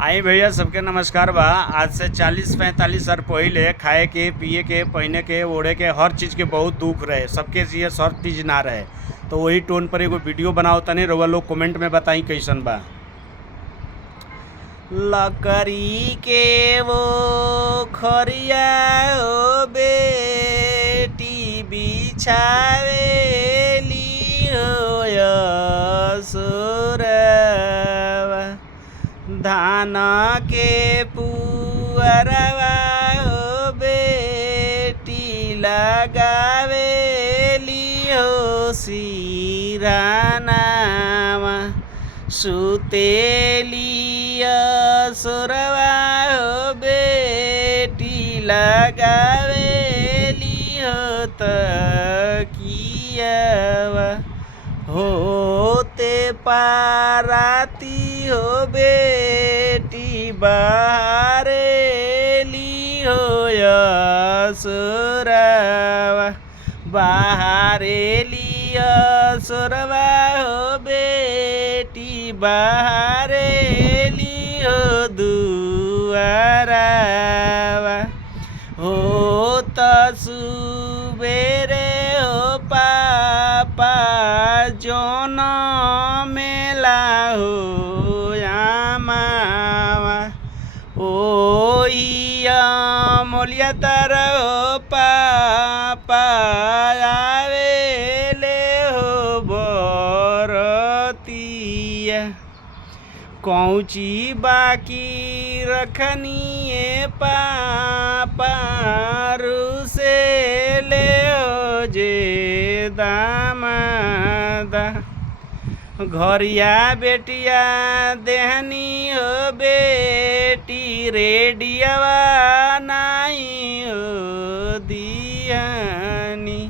आई भैया सबके नमस्कार बा। आज से 40-45 साल पहिले खाए के, पिए के, पहने के, ओढ़े के हर चीज़ के बहुत दुख रहे। सबके जिये हर चीज़ ना रहे। तो वही टोन पर एगो वीडियो बनाओ तनी, रउआ लोग कमेंट में बताई कैसन बा। लकड़ी के वो खरिया ओ बेटी बिछावेली हो असुरवा, धान के पुअरवा हो बेटी लगावेली हो सिरहानावा, सुतेली असुरवा हो बेटी लगावेली हो तकियावा, होते पाराती हो बेटी बहारेली हो असुरवा, बहारेली असुरवा हो बेटी बहारेली हो दुआरावा, हो सुबेरे हो पापा जोन मेला हो आमावा, ओ मोलिया तर हो पापा आवेले हो बरतिया, कौची बाकी रखनिए पापा रुसे ले हो जे दामादा, घरिया बेटिया देहनी हो बेटी रेडियवा नहीं हो दियानी,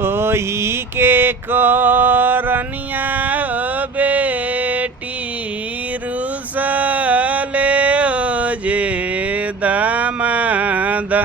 ओही के करनिया हो बेटी रुसले हो जे दामादा।